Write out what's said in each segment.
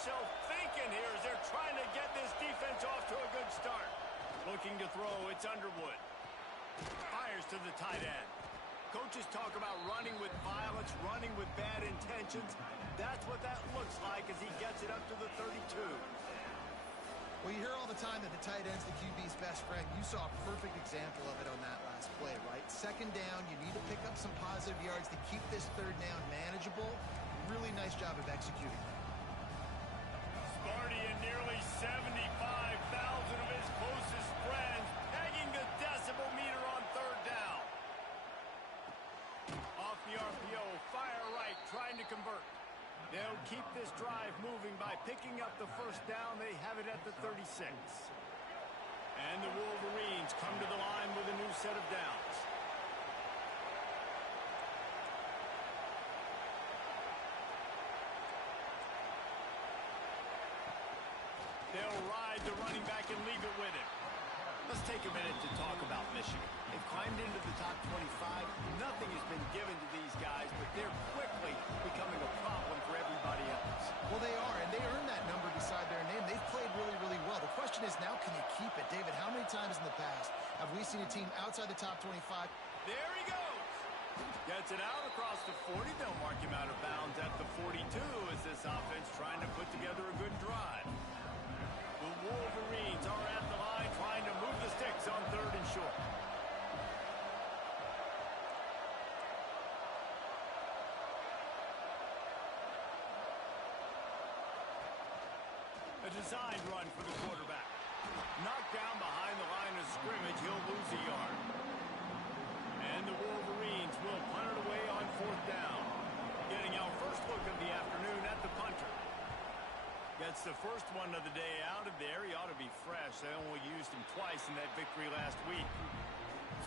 yourself thinking here as they're trying to get this defense off to a good start. Looking to throw, it's Underwood. Fires to the tight end. Coaches talk about running with violence, running with bad intentions. That's what that looks like as he gets it up to the 32. Well, you hear all the time that the tight end's the QB's best friend. You saw a perfect example of it on that last play, right? Second down, you need to pick up some positive yards to keep this third down manageable. Really nice job of executing. Sparty and nearly 75,000 of his closest friends pegging the decibel meter on third down. Off the RPO, fire right, trying to convert. They'll keep this drive moving by picking up the first down. They have it at the 36. And the Wolverines come to the line with a new set of downs. They'll ride the running back and leave it with him. Let's take a minute to talk about Michigan. They've climbed into the top 25. Nothing has been given to these guys, but they're quickly becoming a problem for everybody else. Well, they are, and they earned that number beside their name. They've played really, really well. The question is now, can you keep it? David, how many times in the past have we seen a team outside the top 25? There he goes. Gets it out across the 40. They'll mark him out of bounds at the 42 as this offense trying to put together a good drive. The Wolverines are at the line trying to move the sticks on third and short. A designed run for the quarterback. Knocked down behind the line of scrimmage, he'll lose a yard. And the Wolverines will punt it away on fourth down. Getting our first look of the afternoon at the punter. Gets the first one of the day out of there. He ought to be fresh. They only used him twice in that victory last week.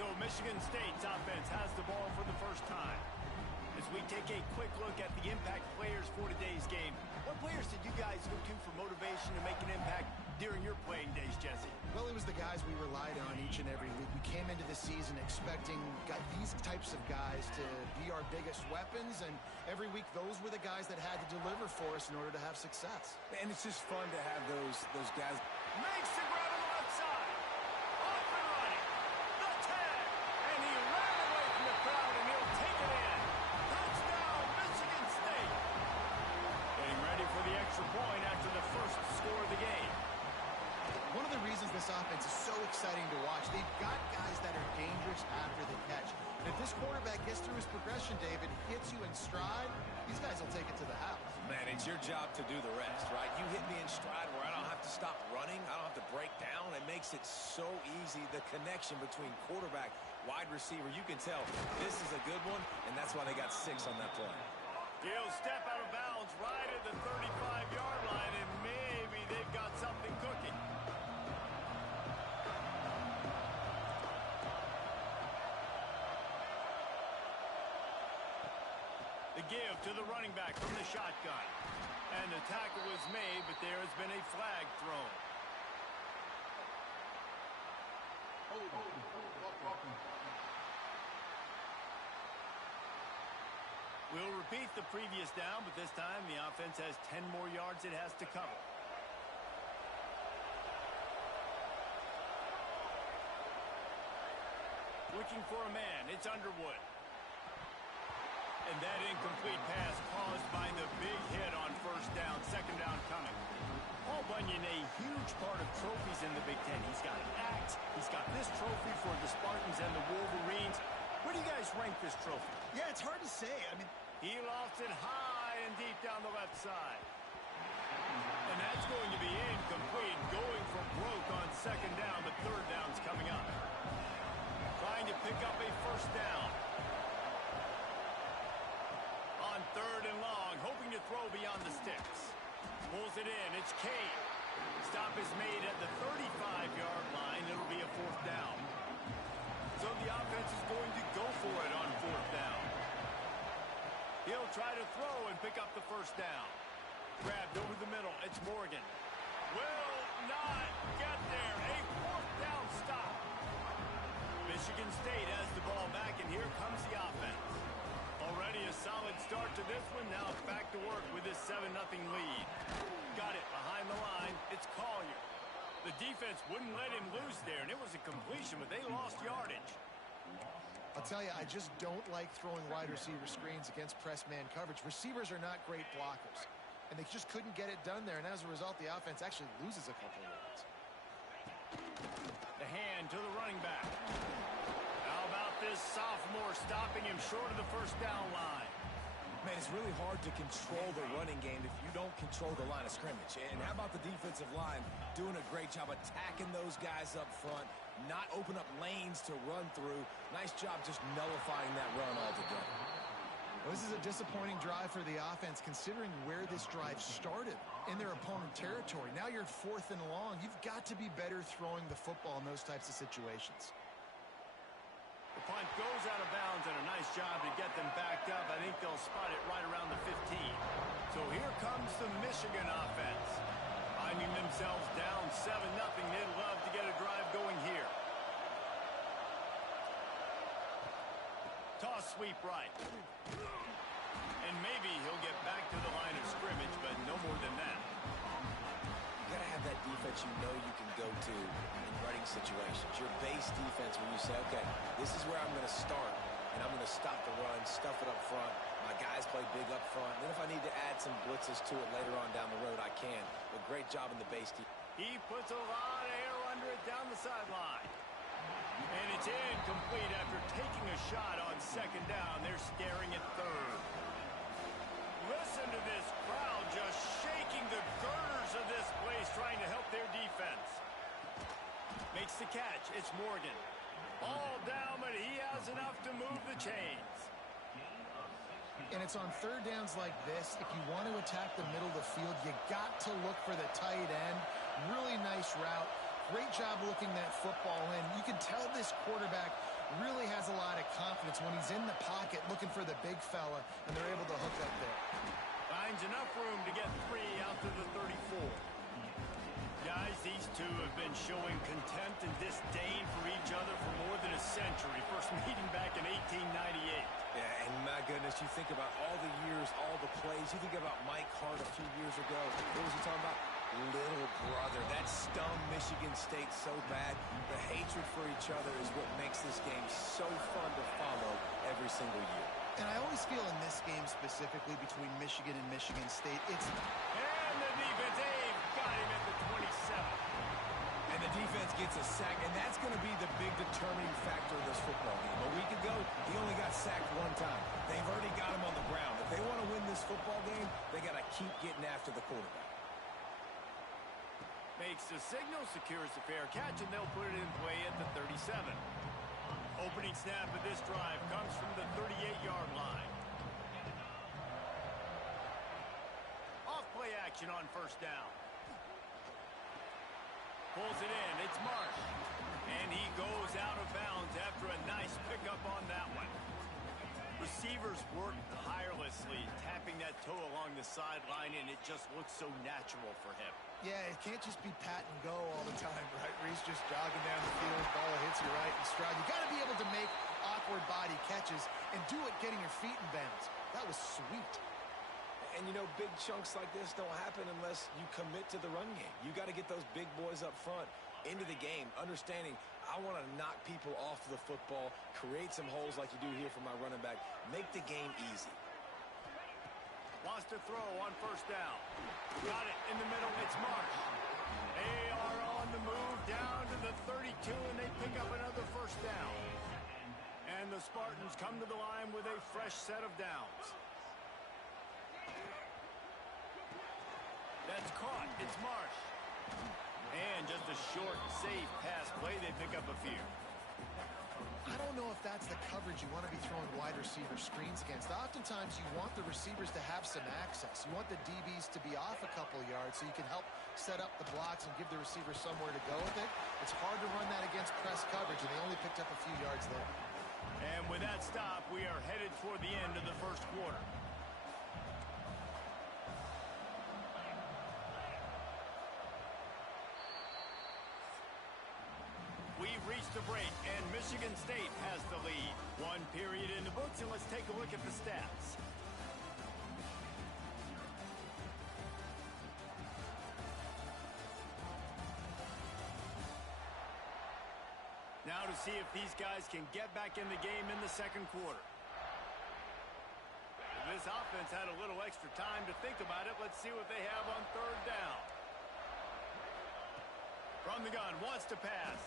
So Michigan State's offense has the ball for the first time. As we take a quick look at the impact players for today's game, what players did you guys look to for motivation to make an impact during your playing days, Jesse? Well, it was the guys we relied on each and every week. We came into the season expecting these types of guys to be our biggest weapons, and every week those were the guys that had to deliver for us in order to have success. And it's just fun to have those guys. Makes the grab on the left side. Off and running. The tag. And he ran away from the crowd, and he'll take it in. Touchdown, Michigan State. Getting ready for the extra point after the first score of the game. One of the reasons this offense is so exciting to watch, they've got guys that are dangerous after the catch. And if this quarterback gets through his progression, David, hits you in stride, these guys will take it to the house. Man, it's your job to do the rest, right? You hit me in stride where I don't have to stop running. I don't have to break down. It makes it so easy. The connection between quarterback, wide receiver, you can tell this is a good one, and that's why they got 6 on that play. He'll step out of bounds right at the 35-yard line, and maybe they've got something cooking. The give to the running back from the shotgun. And the tackle was made, but there has been a flag thrown. We'll repeat the previous down, but this time the offense has 10 more yards it has to cover. Looking for a man, it's Underwood. And that incomplete pass caused by the big hit on first down, second down coming. Paul Bunyan, a huge part of trophies in the Big Ten. He's got an axe. He's got this trophy for the Spartans and the Wolverines. Where do you guys rank this trophy? Yeah, it's hard to say. I mean, he lost it high and deep down the left side. And that's going to be incomplete, going for broke on second down, but third down's coming up. Trying to pick up a first down. On third and long, hoping to throw beyond the sticks. Pulls it in, it's Cade. Stop is made at the 35-yard line. It'll be a fourth down. So the offense is going to go for it on fourth down. He'll try to throw and pick up the first down. Grabbed over the middle, it's Morgan. Will not get there. A fourth down stop. Michigan State has the ball back, and here comes the offense. Already a solid start to this one. Now back to work with this 7-0 lead. got it behind the line. It's Collier. The defense wouldn't let him loose there, and it was a completion, but they lost yardage. I'll tell you, I just don't like throwing wide receiver screens against press man coverage. Receivers are not great blockers, and they just couldn't get it done there, and as a result, the offense actually loses a couple of yards. The hand to the running back. How about this sophomore stopping him short of the first down line? Man, it's really hard to control the running game if you don't control the line of scrimmage. And how about the defensive line doing a great job attacking those guys up front, not open up lanes to run through. Nice job just nullifying that run altogether. Well, this is a disappointing drive for the offense considering where this drive started in their opponent territory. Now you're 4th and long. You've got to be better throwing the football in those types of situations. The punt goes out of bounds, and a nice job to get them backed up. I think they'll spot it right around the 15. So here comes the Michigan offense. Finding themselves down 7-0. They'd love to get a drive going here. Toss sweep right. And maybe he'll get back to the line of scrimmage, but no more than that. You gotta have that defense you know you can go to in running situations. Your base defense when you say, okay, this is where I'm going to start, and I'm going to stop the run, stuff it up front. My guys play big up front. Then if I need to add some blitzes to it later on down the road, I can. But great job in the base defense. He puts a lot of air under it down the sideline. And it's incomplete after taking a shot on 2nd down. They're staring at 3rd. Listen to this crowd just shaking the girders of this place, trying to help their defense. Makes the catch. It's Morgan. All down, but he has enough to move the chains. And it's on 3rd downs like this. If you want to attack the middle of the field, you got to look for the tight end. Really nice route. Great job looking that football in. You can tell this quarterback really has a lot of confidence when he's in the pocket looking for the big fella, and they're able to hook up there. Finds enough room to get 3 out to the 34. Guys, these two have been showing contempt and disdain for each other for more than a century. First meeting back in 1898. Yeah, and my goodness, you think about all the years, all the plays. You think about Mike Hart a few years ago. What was he talking about? Little brother. That stung Michigan State so bad. The hatred for each other is what makes this game so fun to follow every single year. And I always feel in this game specifically between Michigan and Michigan State, it's... And the defense, they've got him at the 27. And the defense gets a sack, and that's going to be the big determining factor of this football game. A week ago, he only got sacked 1 time. They've already got him on the ground. If they want to win this football game, they got to keep getting after the quarterback. Makes the signal, secures the fair catch, and they'll put it in play at the 37. Opening snap of this drive comes from the 38-yard line. Off play action on 1st down. Pulls it in. It's Marsh. And he goes out of bounds after a nice pickup on that one. Receivers work tirelessly, tapping that toe along the sideline, and it just looks so natural for him. Yeah, it can't just be pat and go all the time, right? Where he's just jogging down the field, ball hits you right in stride. You got to be able to make awkward body catches and do it getting your feet in bounds. That was sweet. And, you know, big chunks like this don't happen unless you commit to the run game. You got to get those big boys up front into the game, understanding I want to knock people off the football, create some holes like you do here for my running back, make the game easy. Wants to throw on 1st down. Got it in the middle. It's Marsh. They are on the move down to the 32, and they pick up another 1st down. And the Spartans come to the line with a fresh set of downs. That's caught. It's Marsh. And just a short, safe pass play. They pick up a few. I don't know if that's the coverage you want to be throwing wide receiver screens against. Oftentimes, you want the receivers to have some access. You want the DBs to be off a couple of yards so you can help set up the blocks and give the receiver somewhere to go with it. It's hard to run that against press coverage, and they only picked up a few yards there. And with that stop, we are headed for the end of the 1st quarter. We've reached the break, and Michigan State has the lead. 1 period in the books, and let's take a look at the stats. Now to see if these guys can get back in the game in the second quarter. This offense had a little extra time to think about it. Let's see what they have on third down. From the gun, wants to pass.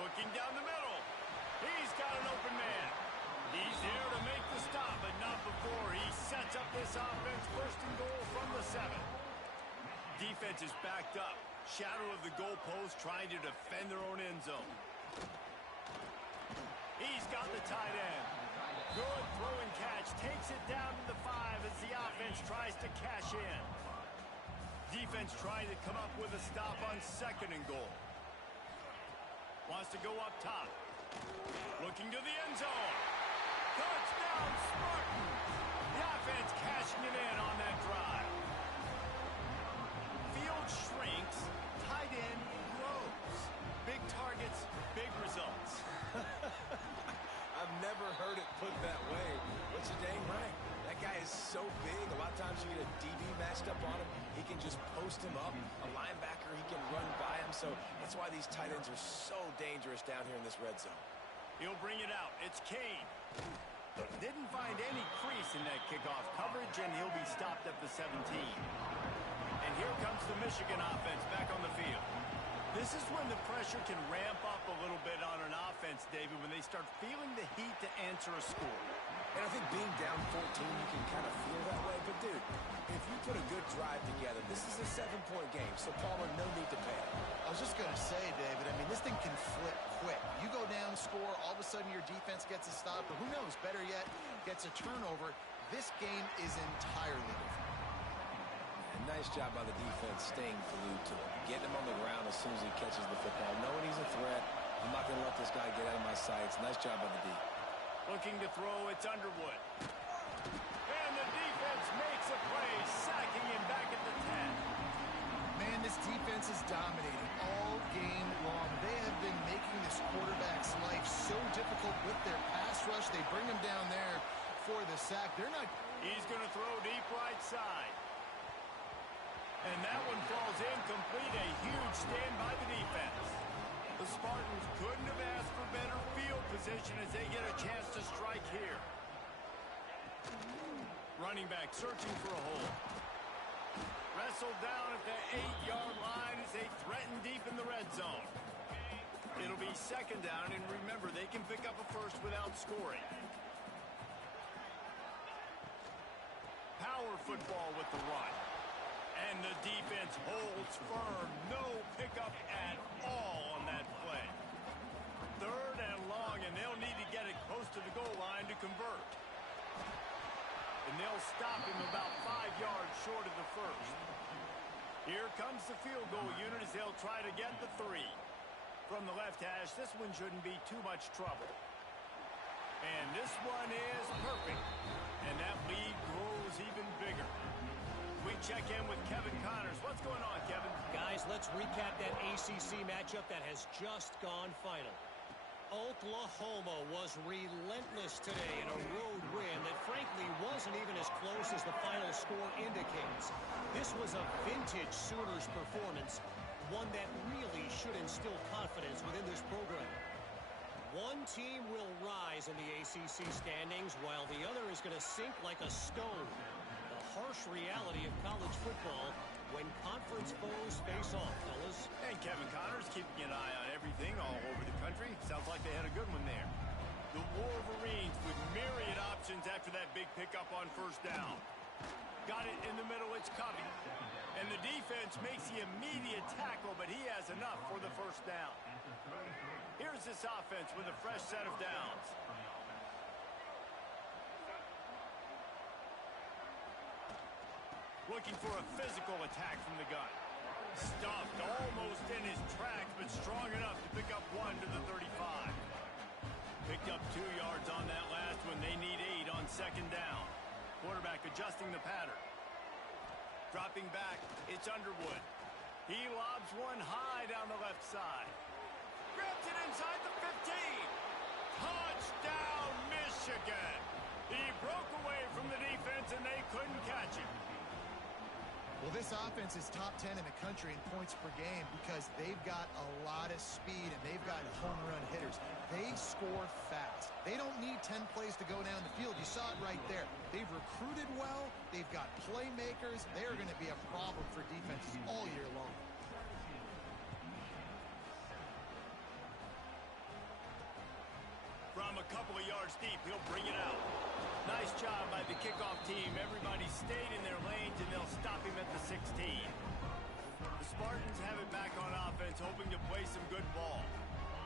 Looking down the middle. He's got an open man. He's there to make the stop, but not before he sets up this offense. First and goal from the 7. Defense is backed up. Shadow of the goalpost, trying to defend their own end zone. He's got the tight end. Good throw and catch. Takes it down to the 5 as the offense tries to cash in. Defense trying to come up with a stop on second and goal. Wants to go up top. Looking to the end zone. Touchdown, Spartan. The offense cashing it in on that drive. Field shrinks. Tight end grows. Big targets, big results. I've never heard it put that way, but you're dang right. That guy is so big. A lot of times you get a DB matched up on him. He can just post him up. A linebacker, he can run by him. So that's why these tight ends are so dangerous down here in this red zone. He'll bring it out. It's Kane. Didn't find any crease in that kickoff coverage, and he'll be stopped at the 17. And here comes the Michigan offense back on the field. This is when the pressure can ramp up a little bit on an offense, David, when they start feeling the heat to answer a score. And I think being down 14, you can kind of feel that way. But, dude, if you put a good drive together, this is a 7-point game. So, Palmer, no need to panic. I was just going to say, David, I mean, this thing can flip quick. You go down, score, all of a sudden your defense gets a stop, or who knows, better yet, gets a turnover. This game is entirely different. And nice job by the defense staying glued to him. Getting him on the ground as soon as he catches the football. Knowing he's a threat, I'm not going to let this guy get out of my sights. Nice job by the D. Looking to throw, it's Underwood. And the defense makes a play, sacking him back at the 10. Man, this defense is dominating all game long. They have been making this quarterback's life so difficult with their pass rush. They bring him down there for the sack. They're not... He's going to throw deep right side. And that one falls incomplete. A huge stand by the defense. The Spartans couldn't have asked for better field position as they get a chance to strike here. Running back searching for a hole. Wrestled down at the 8-yard line as they threaten deep in the red zone. It'll be second down, and remember, they can pick up a first without scoring. Power football with the run. And the defense holds firm. No pickup at all on that play. Third and long, and they'll need to get it close to the goal line to convert. And they'll stop him about 5 yards short of the first. Here comes the field goal unit as they'll try to get the 3. From the left hash, this one shouldn't be too much trouble. And this one is perfect. And that lead grows even bigger. We check in with Kevin Connors. What's going on, Kevin? Guys, let's recap that ACC matchup that has just gone final. Oklahoma was relentless today in a road win that frankly wasn't even as close as the final score indicates. This was a vintage Sooners performance, one that really should instill confidence within this program. One team will rise in the ACC standings while the other is going to sink like a stone. The harsh reality of college football when conference foes face off, fellas. And Kevin Connors keeping an eye on everything all over the country. Sounds like they had a good one there. The Wolverines with myriad options after that big pickup on first down. Got it in the middle, it's Covey. And the defense makes the immediate tackle, but he has enough for the first down. Here's this offense with a fresh set of downs. Looking for a physical attack from the gun. Stuffed almost in his tracks, but strong enough to pick up 1 to the 35. Picked up 2 yards on that last one. They need 8 on second down. Quarterback adjusting the pattern. Dropping back, it's Underwood. He lobs one high down the left side. Grabs it inside the 15. Touchdown, Michigan. He broke away from the defense, and they couldn't catch him. Well, this offense is top 10 in the country in points per game because they've got a lot of speed and they've got home run hitters. They score fast. They don't need 10 plays to go down the field. You saw it right there. They've recruited well. They've got playmakers. They're going to be a problem for defenses all year long. From a couple of yards deep, he'll bring it out. Nice job by the kickoff team. Everybody stayed in their lanes, and they'll stop him at the 16. The Spartans have it back on offense, hoping to play some good ball.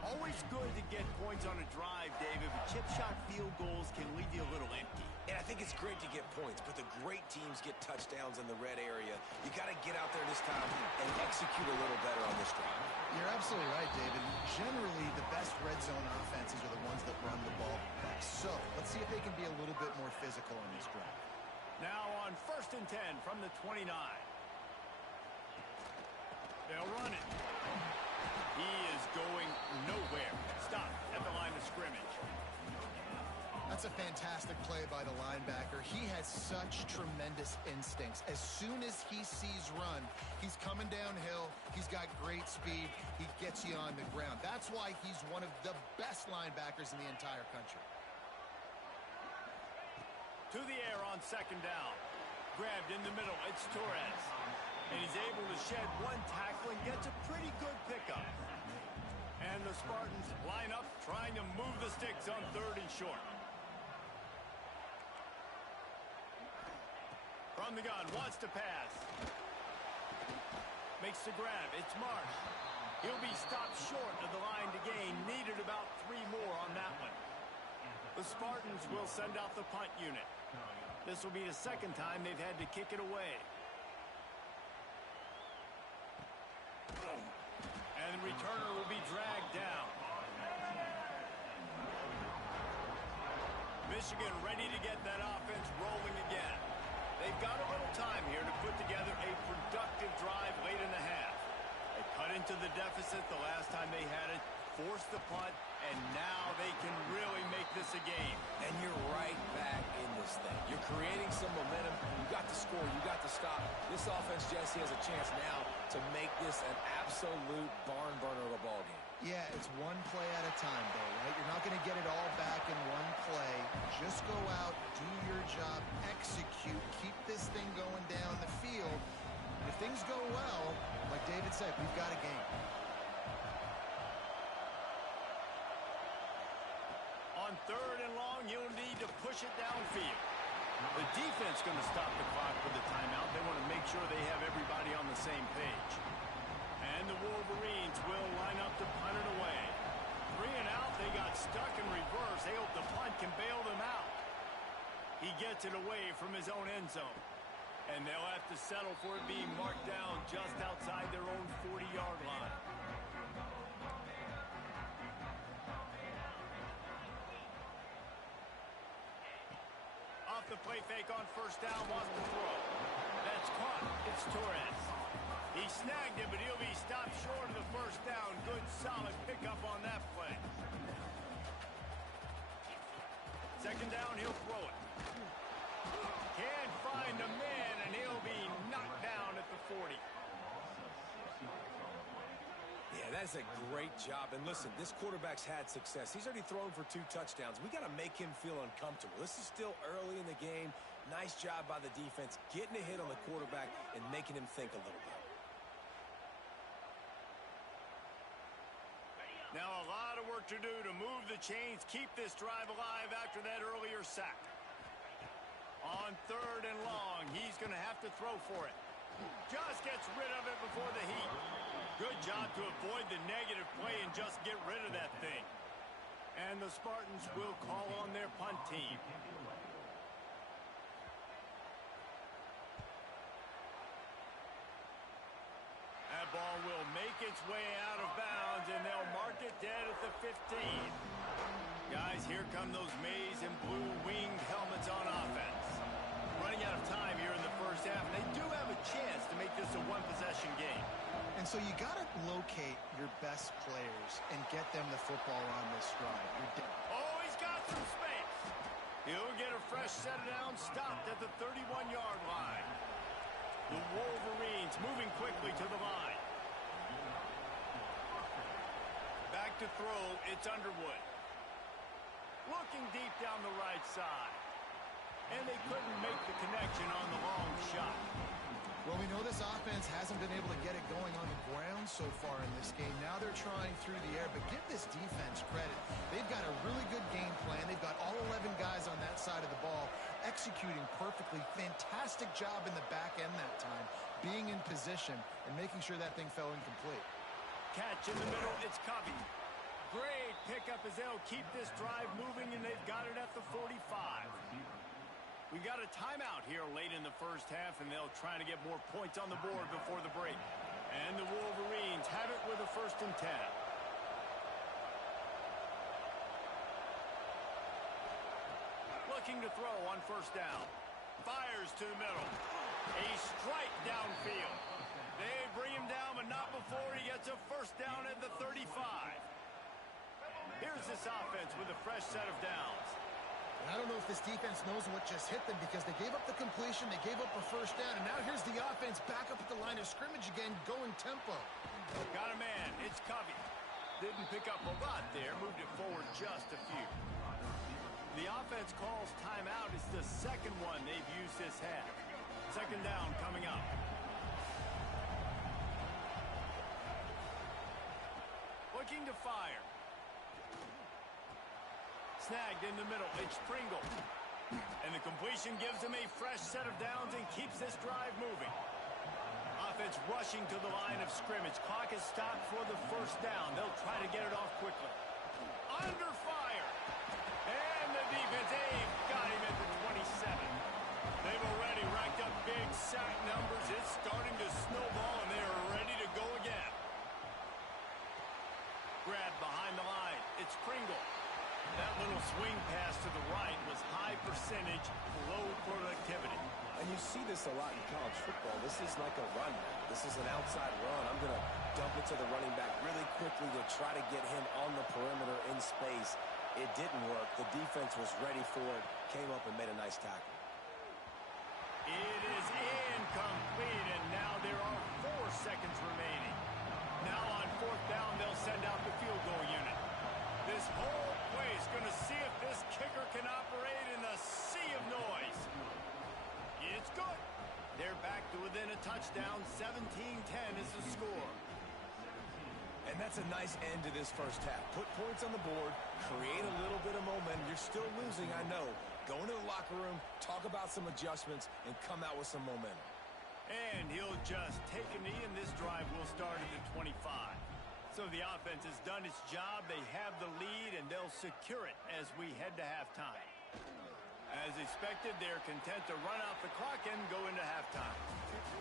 Always good to get points on a drive, David, but chip shot field goals can leave you a little empty. And I think it's great to get points, but the great teams get touchdowns in the red area. You got to get out there this time and execute a little better on this drive. You're absolutely right, David. Generally, the best red zone offenses are the ones that run the ball best. So let's see if they can be a little bit more physical on this drive. Now on 1st and 10 from the 29. They'll run it. He is going nowhere. Stop at the line of scrimmage. That's a fantastic play by the linebacker. He has such tremendous instincts. As soon as he sees run, he's coming downhill. He's got great speed. He gets you on the ground. That's why he's one of the best linebackers in the entire country. To the air on 2nd down. Grabbed in the middle. It's Torres. And he's able to shed one tackle and gets a pretty good pickup. And the Spartans line up trying to move the sticks on 3rd and short. From the gun, wants to pass. Makes the grab. It's Marsh. He'll be stopped short of the line to gain. Needed about 3 more on that one. The Spartans will send out the punt unit. This will be the 2nd time they've had to kick it away. And the returner will be dragged down. Michigan ready to get that offense rolling again. They've got a little time here to put together a productive drive late in the half. They cut into the deficit the last time they had it, forced the punt, and now they can really make this a game. And you're right back in this thing. You're creating some momentum. You got to score. You got to stop. This offense, Jesse, has a chance now to make this an absolute barn burner of a ball game. Yeah, it's one play at a time, though, right? You're not going to get it all back in one play. Just go out, do your job, execute, keep this thing going down the field. And if things go well, like David said, we've got a game. On 3rd and long, you'll need to push it downfield. The defense going to stop the clock with the timeout. They want to make sure they have everybody on the same page. And the Wolverines will line up to punt it away. 3 and out, they got stuck in reverse. They hope the punt can bail them out. He gets it away from his own end zone. And they'll have to settle for it being marked down just outside their own 40-yard line. Off the play fake on 1st down, wants to throw. That's caught. It's Torres. He snagged it, but he'll be stopped short of the 1st down. Good, solid pickup on that play. 2nd down, he'll throw it. Can't find a man, and he'll be knocked down at the 40. Yeah, that's a great job. And listen, this quarterback's had success. He's already thrown for 2 touchdowns. We got to make him feel uncomfortable. This is still early in the game. Nice job by the defense, getting a hit on the quarterback and making him think a little bit. Now a lot of work to do to move the chains, keep this drive alive after that earlier sack. On 3rd and long, he's going to have to throw for it. Just gets rid of it before the heat. Good job to avoid the negative play and just get rid of that thing. And the Spartans will call on their punt team. That ball will make its way out of bounds, and they'll mark it dead at the 15. Guys, here come those maize and blue winged helmets on offense. Running out of time here in the 1st half, and they do have a chance to make this a one-possession game. And so you got to locate your best players and get them the football on this drive. Oh, he's got some space. He'll get a fresh set of downs, stopped at the 31-yard line. The Wolverines offense moving quickly to the line. Back to throw, it's Underwood. Looking deep down the right side. And they couldn't make the connection on the long shot. Well, we know this offense hasn't been able to get it going on the ground so far in this game. Now they're trying through the air, but give this defense credit. They've got a really good game plan. They've got all 11 guys on that side of the ball executing perfectly. Fantastic job in the back end that time, being in position and making sure that thing fell incomplete. Catch in the middle, it's Covey. Great pickup as they'll keep this drive moving, and they've got it at the 45. We've got a timeout here late in the first half, and they'll try to get more points on the board before the break. And the Wolverines have it with a 1st and 10. Looking to throw on 1st down. Fires to the middle. A strike downfield. They bring him down, but not before he gets a 1st down at the 35. Here's this offense with a fresh set of downs. I don't know if this defense knows what just hit them because they gave up the completion, they gave up a 1st down, and now here's the offense back up at the line of scrimmage again, going tempo. Got a man, it's Covey. Didn't pick up a lot there, moved it forward just a few. The offense calls timeout. It's the 2nd one they've used this half. 2nd down coming up. Looking to fire. Snagged in the middle, it's Pringle. And the completion gives him a fresh set of downs and keeps this drive moving. Offense rushing to the line of scrimmage. Clock is stopped for the 1st down. They'll try to get it off quickly. Under fire. And the defense, they've got him at the 27. They've already racked up big sack numbers. It's starting to snowball, and they are ready to go again. Grab behind the line. It's Pringle. That little swing pass to the right was high percentage, low productivity. And you see this a lot in college football. This is like a run. This is an outside run. I'm going to dump it to the running back really quickly to try to get him on the perimeter in space. It didn't work. The defense was ready for it, came up and made a nice tackle. It is incomplete, and now there are 4 seconds remaining. Now on 4th down, they'll send out the field goal unit. This whole place going to see if this kicker can operate in the sea of noise. It's good. They're back to within a touchdown. 17-10 is the score. And that's a nice end to this first half. Put points on the board, create a little bit of momentum. You're still losing, I know. Go into the locker room, talk about some adjustments, and come out with some momentum. And he'll just take a knee, and this drive will start at the 25. So the offense has done its job. They have the lead, and they'll secure it as we head to halftime. As expected, they're content to run out the clock and go into halftime.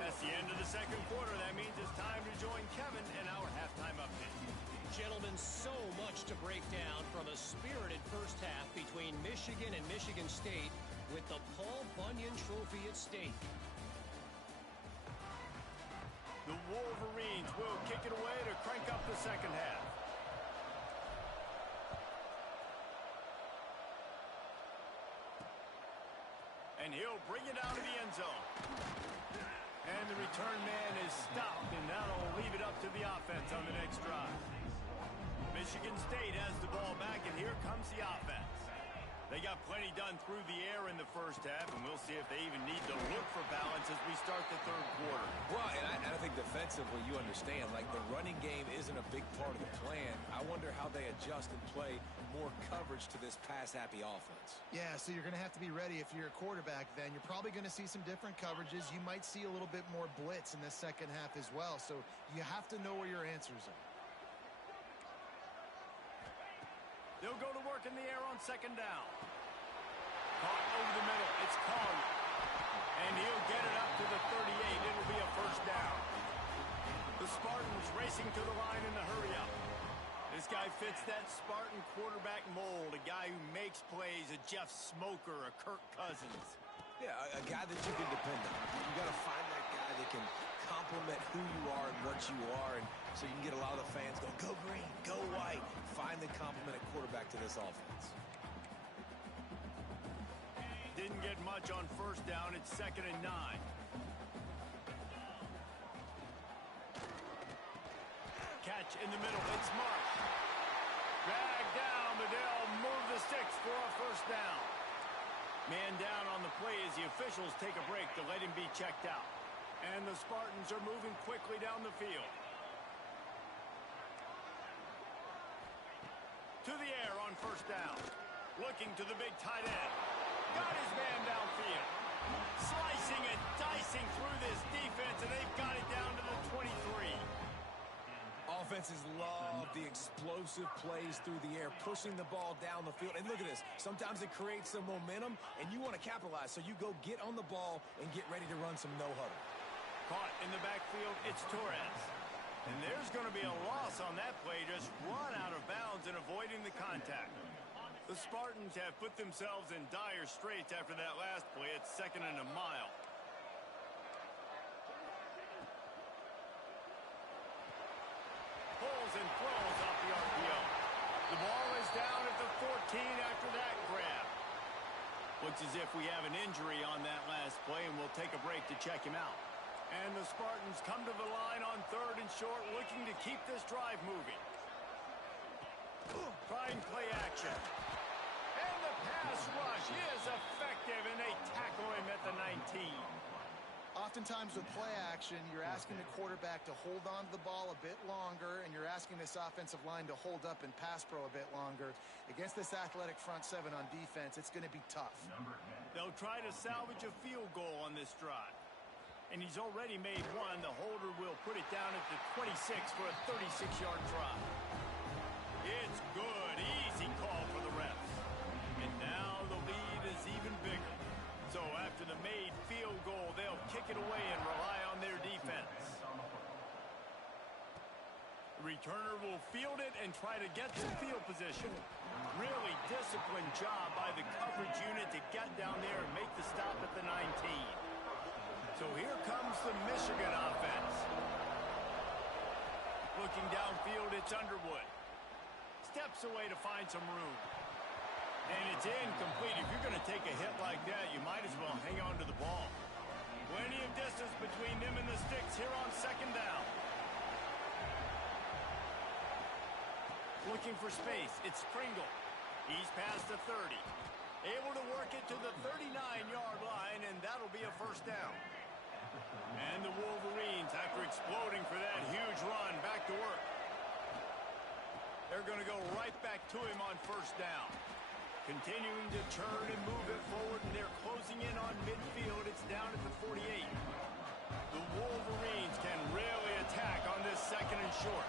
That's the end of the 2nd quarter. That means it's time to join Kevin in our halftime update. Gentlemen, so much to break down from a spirited first half between Michigan and Michigan State with the Paul Bunyan Trophy at stake. The Wolverines will kick it away to crank up the 2nd half. And he'll bring it out of the end zone. And the return man is stopped, and that'll leave it up to the offense on the next drive. Michigan State has the ball back, and here comes the offense. They got plenty done through the air in the first half, and we'll see if they even need to look for balance as we start the 3rd quarter. Well, and I think defensively, you understand, like the running game isn't a big part of the plan. I wonder how they adjust and play more coverage to this pass-happy offense. Yeah, so you're going to have to be ready if you're a quarterback then. You're probably going to see some different coverages. You might see a little bit more blitz in the 2nd half as well, so you have to know where your answers are. They'll go to work in the air on 2nd down. Caught over the middle. It's Collier. And he'll get it up to the 38. It'll be a 1st down. The Spartans racing to the line in the hurry-up. This guy fits that Spartan quarterback mold, a guy who makes plays, a Jeff Smoker, a Kirk Cousins. Yeah, a guy that you can depend on. You got to find that guy that can complement who you are and what you are, and so you can get a lot of the fans going, go green, go white. Find the complement at quarterback to this offense. Didn't get much on 1st down. It's 2nd and 9. stretch in the middle. It's Marsh. Dragged down, but they'll move the sticks for a first down. Man down on the play as the officials take a break to let him be checked out. And the Spartans are moving quickly down the field. To the air on first down. Looking to the big tight end. Got his man downfield. Slicing and dicing through this defense, and they've got it down to the 23. Offenses love the explosive plays through the air, pushing the ball down the field. And look at this. Sometimes it creates some momentum, and you want to capitalize. So you go get on the ball and get ready to run some no-huddle. Caught in the backfield, it's Torres. And there's going to be a loss on that play, just run out of bounds and avoiding the contact. The Spartans have put themselves in dire straits after that last play. It's 2nd and a mile. Pulls and throws off the RPO. The ball is down at the 14 after that grab. Looks as if we have an injury on that last play, and we'll take a break to check him out. And the Spartans come to the line on 3rd and short, looking to keep this drive moving. Trying play action. And the pass rush is effective, and they tackle him at the 19. Oftentimes with play action, you're asking the quarterback to hold on to the ball a bit longer, and you're asking this offensive line to hold up and pass pro a bit longer. Against this athletic front seven on defense, it's going to be tough. They'll try to salvage a field goal on this drive. And he's already made one. The holder will put it down at the 26 for a 36-yard drive. It's good. Easy call for the refs. And now the lead is even bigger. So after the made field goal, they'll kick it away and rely on their defense. The returner will field it and try to get some field position. Really disciplined job by the coverage unit to get down there and make the stop at the 19. So here comes the Michigan offense. Looking downfield, it's Underwood. Steps away to find some room. And it's incomplete. If you're going to take a hit like that, you might as well hang on to the ball. Plenty of distance between them and the sticks here on 2nd down. Looking for space, it's Pringle. He's past the 30. Able to work it to the 39-yard line, and that'll be a first down. And the Wolverines, after exploding for that huge run, back to work. They're going to go right back to him on first down. Continuing to turn and move it forward, and they're closing in on midfield. It's down at the 48. The Wolverines can really attack on this 2nd and short.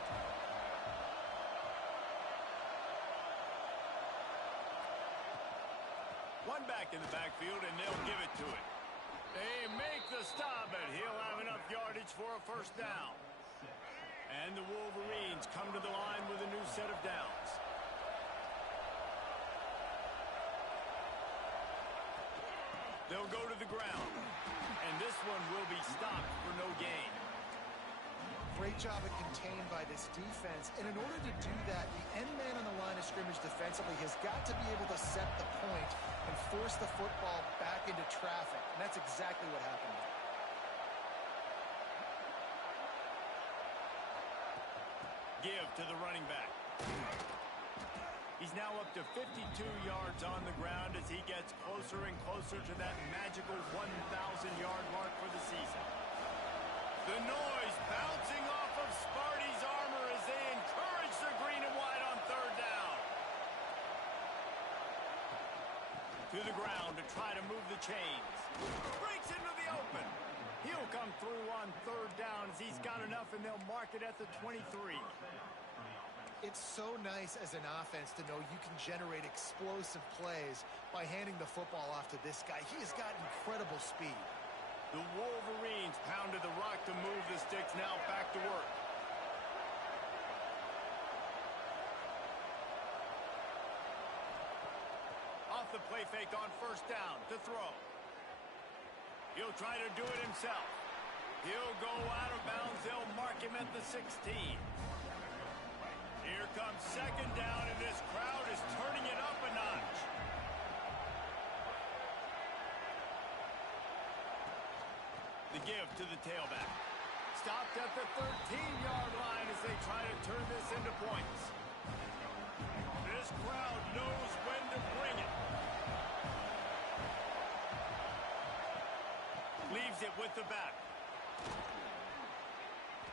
One back in the backfield, and they'll give it to him. They make the stop, but he'll have enough yardage for a first down. And the Wolverines come to the line with a new set of downs. They'll go to the ground. And this one will be stopped for no gain. Great job of contained by this defense. And in order to do that, the end man on the line of scrimmage defensively has got to be able to set the point and force the football back into traffic. And that's exactly what happened. Give to the running back. He's now up to 52 yards on the ground as he gets closer and closer to that magical 1,000-yard mark for the season. The noise bouncing off of Sparty's armor as they encourage the green and white on 3rd down. To the ground to try to move the chains. Breaks into the open. He'll come through on 3rd down as he's got enough, and they'll mark it at the 23. It's so nice as an offense to know you can generate explosive plays by handing the football off to this guy. He has got incredible speed. The Wolverines pounded the rock to move the sticks, now back to work. Off the play fake on first down to throw. He'll try to do it himself. He'll go out of bounds. They'll mark him at the 16. Here comes 2nd down, and this crowd is turning it up a notch. The give to the tailback. stopped at the 13-yard line as they try to turn this into points. This crowd knows when to bring it. Leaves it with the back.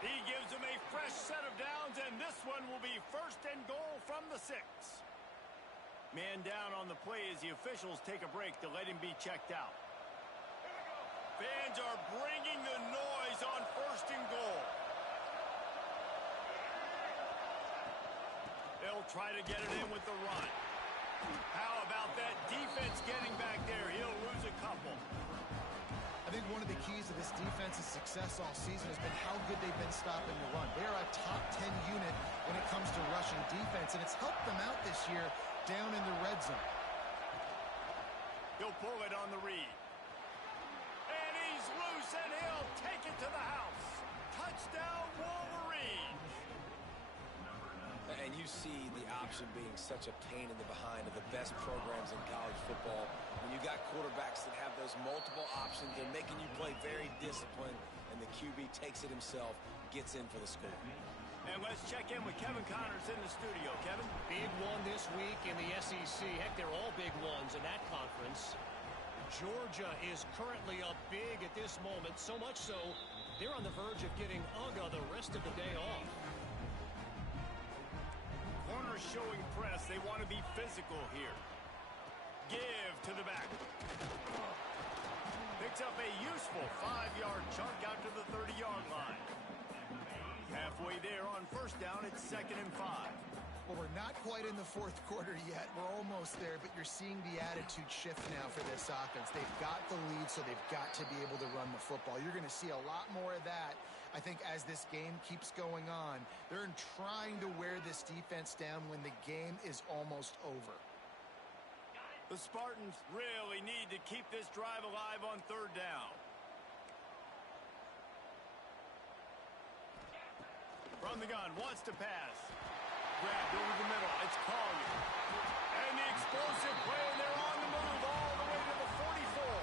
He gives them a fresh set of downs, and this one will be 1st and goal from the 6. Man down on the play as the officials take a break to let him be checked out. Fans are bringing the noise on 1st and goal. They'll try to get it in with the run. How about that defense getting back there? He'll lose a couple. I think one of the keys to this defense's success all season has been how good they've been stopping the run. They're a top 10 unit when it comes to rushing defense, and it's helped them out this year down in the red zone. He'll pull it on the read. And he's loose, and he'll take it to the house. Touchdown, Wolverines. And you see the option being such a pain in the behind of the best programs in college football. When you got quarterbacks that have those multiple options, they're making you play very disciplined, and the QB takes it himself, gets in for the score. And let's check in with Kevin Connors in the studio. Kevin? Big one this week in the SEC. Heck, they're all big ones in that conference. Georgia is currently up big at this moment, so much so they're on the verge of getting UGA the rest of the day off. Corners showing press. They want to be physical here. Give to the back. Picks up a useful 5-yard chunk out to the 30-yard line. Halfway there on 1st down, it's 2nd and 5. Well, we're not quite in the 4th quarter yet. We're almost there, but you're seeing the attitude shift now for this offense. They've got the lead, so they've got to be able to run the football. You're going to see a lot more of that, I think, as this game keeps going on. They're trying to wear this defense down when the game is almost over. The Spartans really need to keep this drive alive on 3rd down. From the gun, wants to pass. Grabbed over the middle. It's Collier. And the explosive play, and they're on the move all the way to the 44.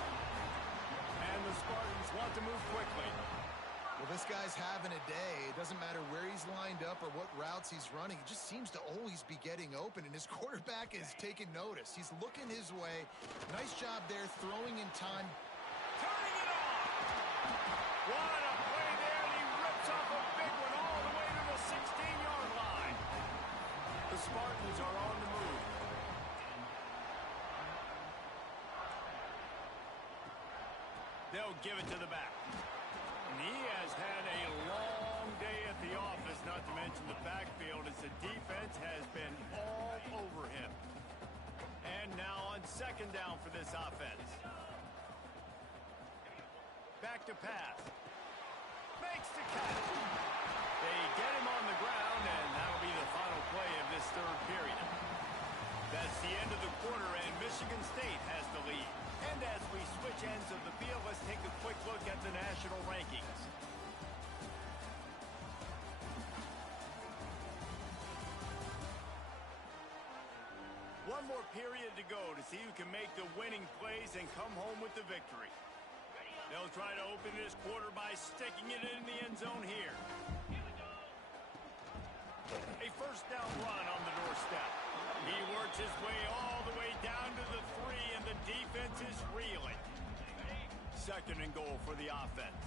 And the Spartans want to move quickly. Well, this guy's having a day. It doesn't matter where he's lined up or what routes he's running. He just seems to always be getting open, and his quarterback is taking notice. He's looking his way. Nice job there, throwing in time. Turning it on! What a play there, and he rips off a big one all the way to the 16-yard line. The Spartans are on the move. They'll give it to the back. And he has had a long day at the office, not to mention the backfield, as the defense has been all over him. And now on 2nd down for this offense. Back to pass. Makes the catch. They get him on the ground, and that'll be the final play of this 3rd period. That's the end of the quarter, and Michigan State has the lead. And as we switch ends of the field, let's take a quick look at the national rankings. One more period to go to see who can make the winning plays and come home with the victory. They'll try to open this quarter by sticking it in the end zone here. A 1st down run on the doorstep. He works his way all the way down to the 3, and the defense is reeling. 2nd and goal for the offense.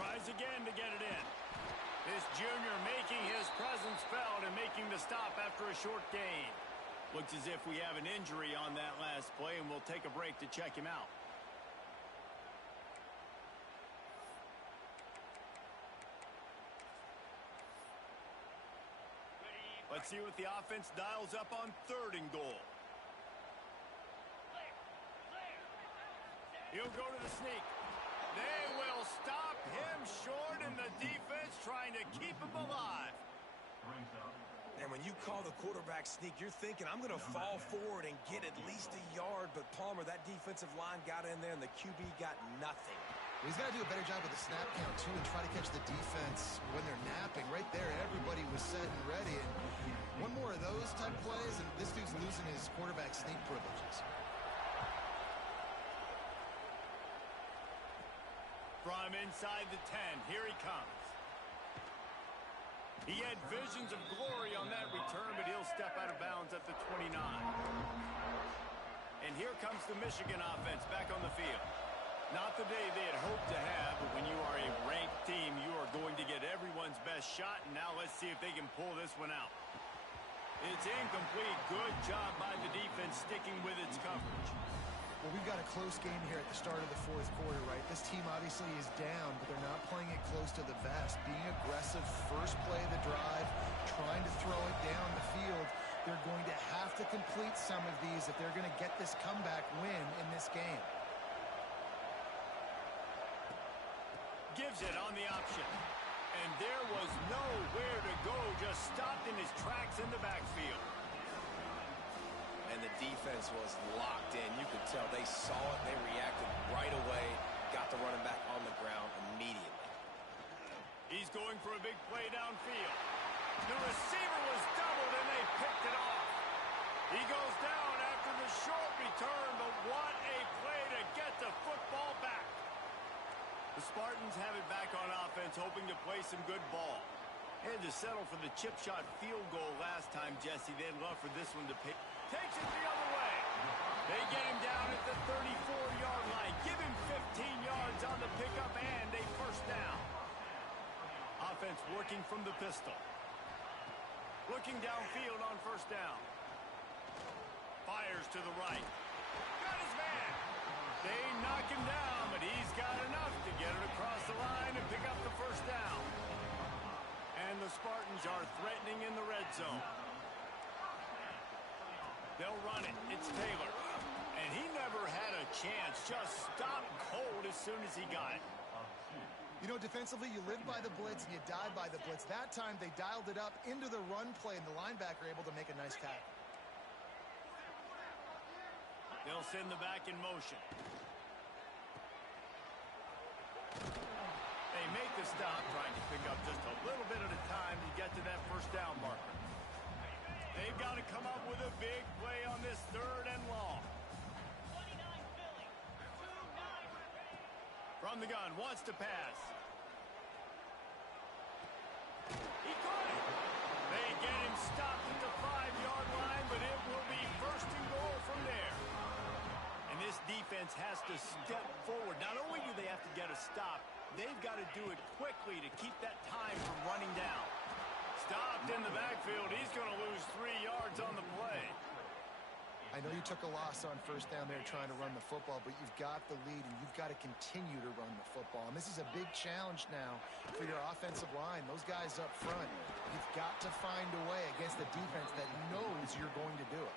Tries again to get it in. This junior making his presence felt and making the stop after a short gain. Looks as if we have an injury on that last play, and we'll take a break to check him out. Let's see what the offense dials up on 3rd and goal. He'll go to the sneak. They will stop him short, and the defense trying to keep him alive. And when you call the quarterback sneak, you're thinking, I'm going to fall forward and get at least a yard. But, Palmer, that defensive line got in there, and the QB got nothing. He's got to do a better job with the snap count, too, and try to catch the defense when they're napping. Right there, everybody was set and ready. And one more of those type plays, and this dude's losing his quarterback sneak privileges. from inside the 10. Here he comes. He had visions of glory on that return, but he'll step out of bounds at the 29. And here comes the Michigan offense back on the field. Not the day they had hoped to have, but when you are a ranked team, you are going to get everyone's best shot, and now let's see if they can pull this one out. It's incomplete. Good job by the defense sticking with its coverage. Well, we've got a close game here at the start of the fourth quarter, right? This team obviously is down, but they're not playing it close to the vest. Being aggressive, first play of the drive, trying to throw it down the field. They're going to have to complete some of these if they're going to get this comeback win in this game. Gives it on the option. And there was nowhere to go, just stopped in his tracks in the backfield. And the defense was locked in. You could tell they saw it, they reacted right away, got the running back on the ground immediately. He's going for a big play downfield. The receiver was doubled and they picked it off. He goes down after the short return, but what a play to get the football back. The Spartans have it back on offense, hoping to play some good ball. They had to settle for the chip shot field goal last time, Jesse. They'd love for this one to pay. Takes it the other way. They get him down at the 34-yard line. Give him 15 yards on the pickup and a first down. Offense working from the pistol. Looking downfield on first down. Fires to the right. Got his man. They knock him down, but he's got enough to get it across the line and pick up the first down. And the Spartans are threatening in the red zone. They'll run it. It's Taylor. And he never had a chance. Just stopped cold as soon as he got it. You know, defensively, you live by the blitz and you die by the blitz. That time, they dialed it up into the run play, and the linebacker able to make a nice tackle. They'll send the back in motion. They make the stop, trying to pick up just a little bit at a time to get to that first down marker. They've got to come up with a big play on this third and long. From the gun, wants to pass. He caught it. They get him stopped at the 5-yard line, but it will be first and goal from there. And this defense has to step forward. Not only do they have to get a stop, they've got to do it quickly to keep that time from running down. Stopped in the backfield. He's going to lose 3 yards on the play. I know you took a loss on first down there trying to run the football, but you've got the lead, and you've got to continue to run the football. And this is a big challenge now for your offensive line. Those guys up front, you've got to find a way against the defense that knows you're going to do it.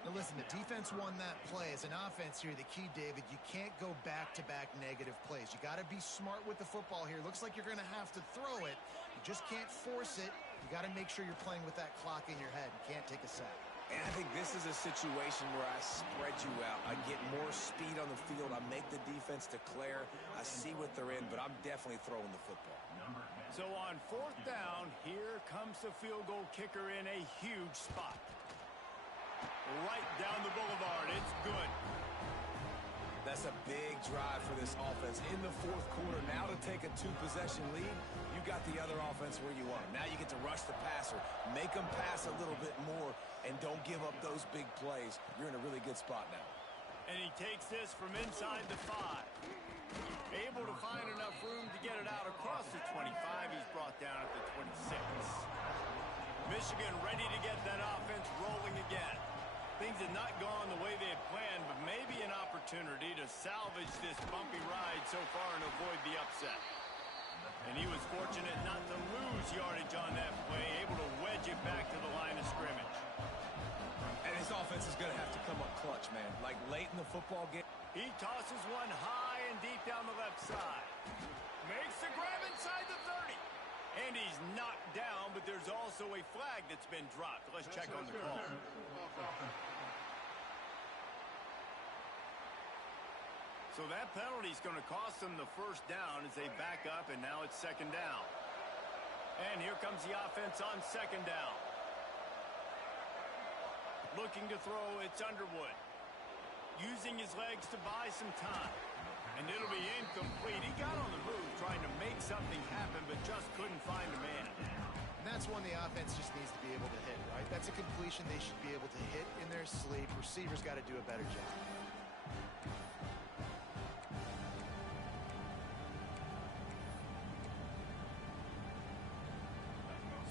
Now listen, the defense won that play. As an offense here, the key, David, you can't go back-to-back negative plays. You got to be smart with the football here. Looks like you're going to have to throw it. You just can't force it. You got to make sure you're playing with that clock in your head. You can't take a sack. And I think this is a situation where I spread you out. I get more speed on the field. I make the defense declare. I see what they're in, but I'm definitely throwing the football. So on fourth down, here comes the field goal kicker in a huge spot. Right down the boulevard. It's good. That's a big drive for this offense in the fourth quarter. Now to take a 2-possession lead, you got the other offense where you want them. Now you get to rush the passer, make them pass a little bit more, and don't give up those big plays. You're in a really good spot now. And he takes this from inside the 5. Able to find enough room to get it out across the 25. He's brought down at the 26. Michigan ready to get that offense rolling again. Things had not gone the way they had planned, but maybe an opportunity to salvage this bumpy ride so far and avoid the upset. And he was fortunate not to lose yardage on that play, able to wedge it back to the line of scrimmage. And his offense is going to have to come up clutch, man. Like late in the football game. He tosses one high and deep down the left side. Makes the grab inside the 30. And he's knocked down, but there's also a flag that's been dropped. Let's check on the call. So that penalty is going to cost them the first down as they back up, and now it's second down. And here comes the offense on second down. Looking to throw, it's Underwood. Using his legs to buy some time. And it'll be incomplete. He got on the move trying to make something happen, but just couldn't find a man. And that's one the offense just needs to be able to hit, right? That's a completion they should be able to hit in their sleep. Receivers got to do a better job.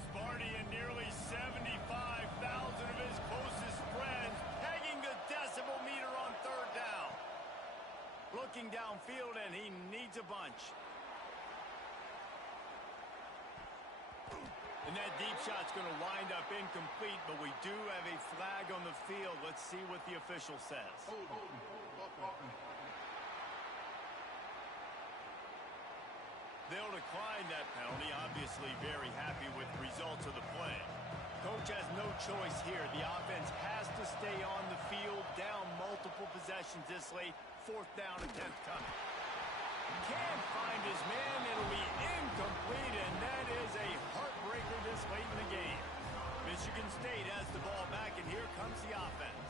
Sparty and nearly 75,000 of his closest friends pegging the decibel meter on third down. Looking downfield, and he needs a bunch. And that deep shot's going to wind up incomplete, but we do have a flag on the field. Let's see what the official says. They'll decline that penalty, obviously very happy with the results of the play. Coach has no choice here. The offense has to stay on the field, down multiple possessions this late. Fourth down, attempt coming. Can't find his man. It'll be incomplete, and that is a heartbreaker this late in the game. Michigan State has the ball back, and here comes the offense.